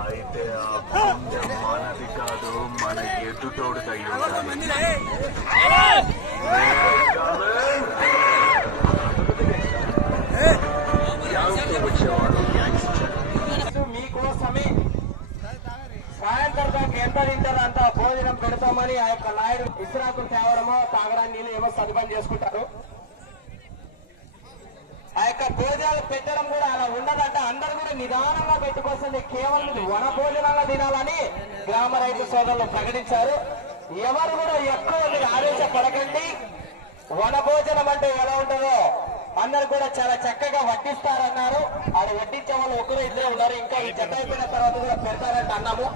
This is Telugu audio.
అయితే ఆ మనది కాదు, మన ఎదుటోడుగా మీకోసమే సాయంత్రం దాకా ఎంత తింటారో అంత భోజనం పెడతామని ఆ యొక్క నాయుడు ఇస్రాకులు తేవడమో తాగడానికి నీళ్ళు ఏమో సదుపాయం చేసుకుంటారు. ఆ యొక్క భోజనాలు పెట్టడం కూడా అలా ఉండదంట. అందరూ కూడా నిదానంగా పెట్టుకోవాల్సింది, కేవలం వన భోజనాలు తినాలని గ్రామ రైతు సోదరులు ప్రకటించారు. ఎవరు కూడా ఎక్కువ ఆవేశపడకండి. వన భోజనం అంటే ఎలా ఉంటుందో అందరు కూడా చాలా చక్కగా వడ్డిస్తారన్నారు. అది వడ్డించే వాళ్ళు ఒకరు ఇద్దరే ఉన్నారు. ఇంకా ఈ చెత్త అయిపోయిన తర్వాత కూడా పెడతారంటే అన్నాము.